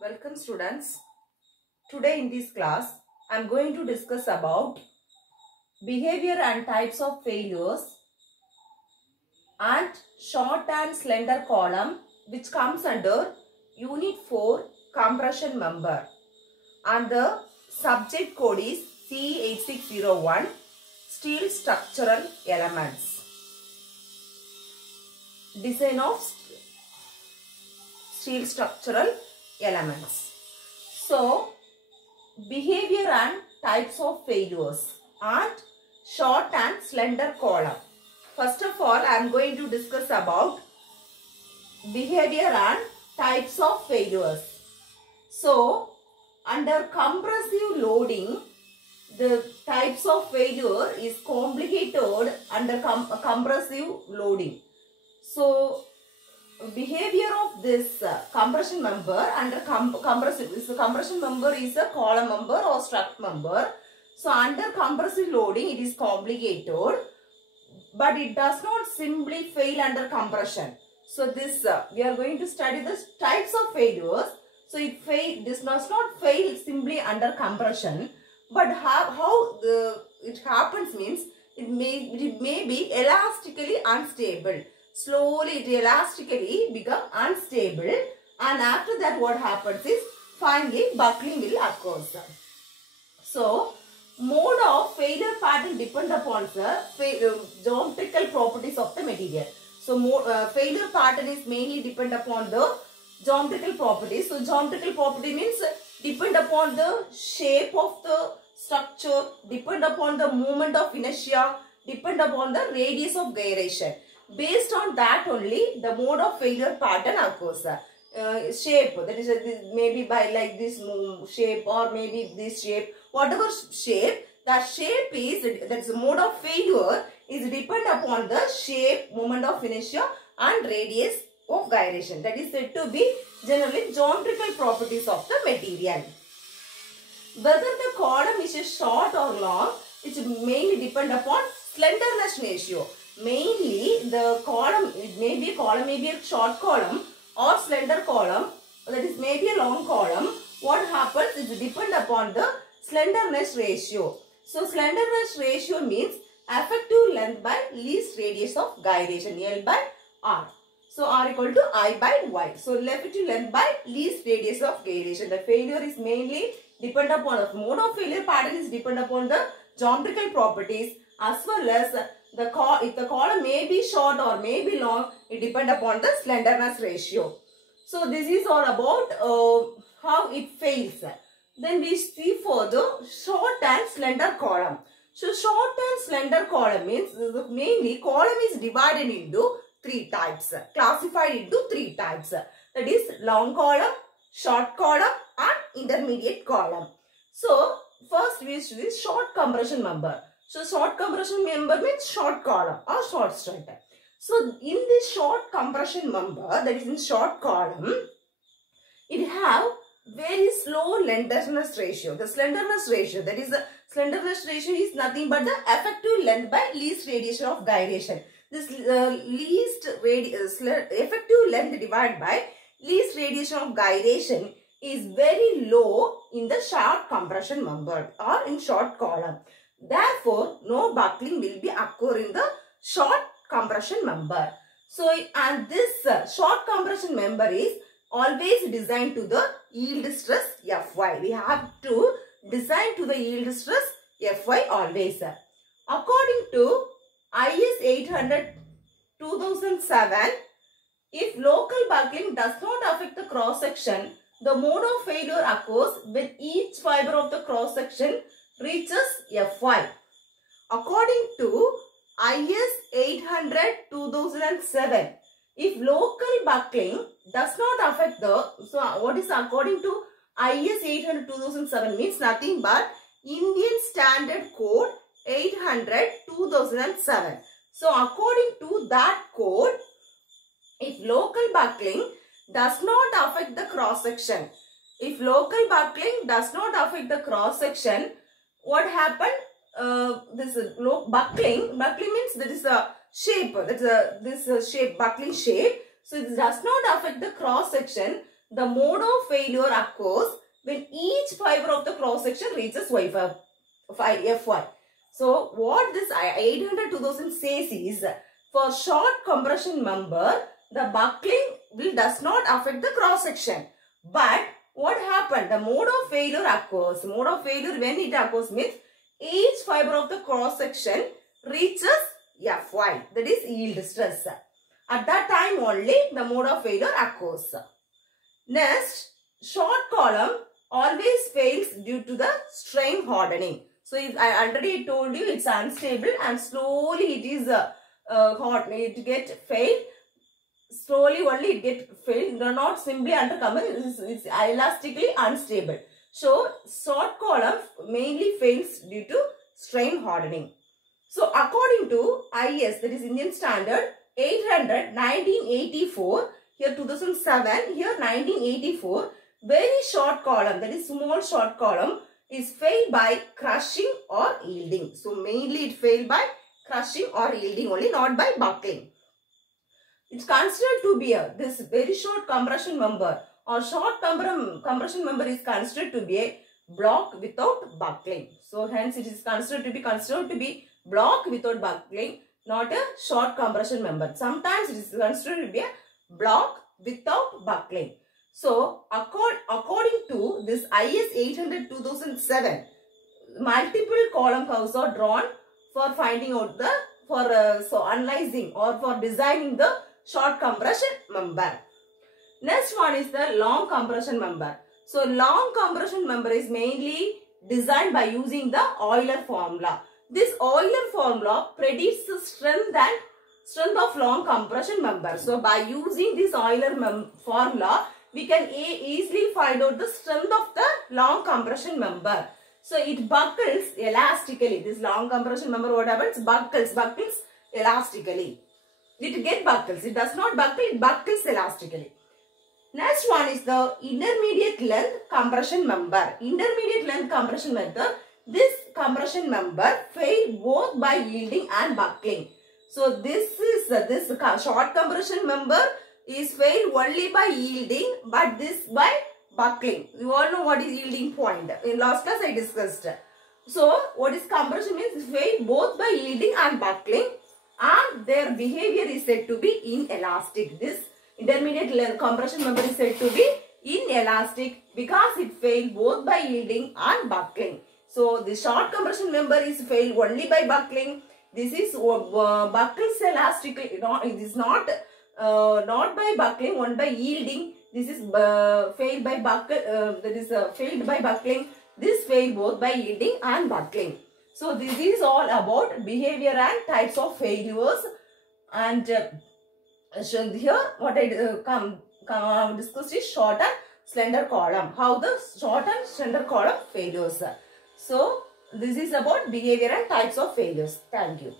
Welcome students. Today in this class, I am going to discuss about behavior and types of failures and short and slender column which comes under Unit 4 compression member, and the subject code is C8601 steel structural elements. Design of steel structural elements. So, behavior and types of failures and short and slender column. First of all, I am going to discuss about behavior and types of failures. So, under compressive loading, the types of failure is complicated under compressive loading. So, behavior of this compression member under compression member is a column member or strut member. So, under compressive loading, it is complicated, but it does not simply fail under compression. So, this we are going to study the types of failures. So, this does not fail simply under compression, but how it happens means it may be elastically unstable. Slowly it elastically become unstable, and after that what happens is finally buckling will occur. So, mode of failure pattern depend upon the geometrical properties of the material. So, failure pattern is mainly depend upon the geometrical properties. So, geometrical property means depend upon the shape of the structure, depend upon the moment of inertia, depend upon the radius of gyration. Based on that only the mode of failure pattern occurs. Shape, that is maybe by like this shape or maybe this shape, whatever shape, that shape is, that is the mode of failure is depend upon the shape, moment of inertia and radius of gyration. That is said to be generally geometrical properties of the material. Whether the column is short or long, it mainly depend upon slenderness ratio. Mainly the column, it may be a short column or slender column, that is maybe a long column. What happens is depend upon the slenderness ratio. So, slenderness ratio means effective length by least radius of gyration, L by R. So, R equal to I by Y. So, effective length by least radius of gyration. The failure is mainly depend upon the mode of failure pattern is depend upon the geometrical properties, as well as if the column may be short or may be long, it depends upon the slenderness ratio. So, this is all about how it fails. Then we see for the short and slender column. So, short and slender column means mainly column is divided into three types, classified into three types. That is long column, short column and intermediate column. So, first we see short compression member. So, short compression member means short column or short strut. So, in this short compression member, that is in short column, it have very slow slenderness ratio. The slenderness ratio, that is the slenderness ratio is nothing but the effective length by least radius of gyration. This effective length divided by least radius of gyration is very low in the short compression member or in short column. Therefore, no buckling will be occur in the short compression member. So, and this short compression member is always designed to the yield stress Fy. We have to design to the yield stress Fy always. According to IS 800 2007, if local buckling does not affect the cross section, the mode of failure occurs when each fiber of the cross section reaches Fy. According to IS 800 2007, if local buckling does not affect the, so what is according to IS 800 2007 means nothing but Indian Standard Code 800 2007. So, according to that code, if local buckling does not affect the cross section, if local buckling does not affect the cross section, what happened? This buckling means there is a shape, this shape, buckling shape. So, it does not affect the cross section. the mode of failure occurs when each fiber of the cross section reaches Fy. So what this 800-2000 says is, for short compression member, the buckling does not affect the cross section. But what happened? The mode of failure occurs. Mode of failure, when it occurs, means each fiber of the cross section reaches Fy, that is yield stress. At that time only the mode of failure occurs. Next, short column always fails due to the strain hardening. So I already told you it's unstable and slowly it is it get failed. Slowly only it get failed. Not simply undercover. It's elastically unstable. So short column mainly fails due to strain hardening. So according to IS, that is Indian Standard 800 1984, here 2007, here 1984, very short column, that is small short column, is failed by crushing or yielding. So mainly it failed by crushing or yielding only, not by buckling. It's considered to be this very short compression member or short compression member is considered to be a block without buckling. So hence it is considered to be block without buckling, not a short compression member. Sometimes it is considered to be a block without buckling. So according to this IS 800-2007, multiple column curves are drawn for finding out the analyzing or for designing the short compression member. Next one is the long compression member. So long compression member is mainly designed by using the Euler formula. This Euler formula predicts the strength of long compression member. So by using this Euler formula, we can easily find out the strength of the long compression member. So it buckles elastically. This long compression member, what happens? Buckles elastically. It get buckles. It does not buckle, it buckles elastically. Next one is the intermediate length compression member. Intermediate length compression member. This compression member fail both by yielding and buckling. So this short compression member is failed only by yielding, but this by buckling. You all know what is yielding point. In last class I discussed. So what is compression means? Fail both by yielding and buckling, and their behavior is said to be inelastic. This intermediate length compression member is said to be inelastic because it failed both by yielding and buckling. So the short compression member is failed only by buckling. This is buckles elastically. It is not by buckling, only by yielding. This is failed by failed by buckling. This failed both by yielding and buckling. So this is all about behavior and types of failures. And so here what I discussed is short and slender column. How the short and slender column failures. So this is about behavior and types of failures. Thank you.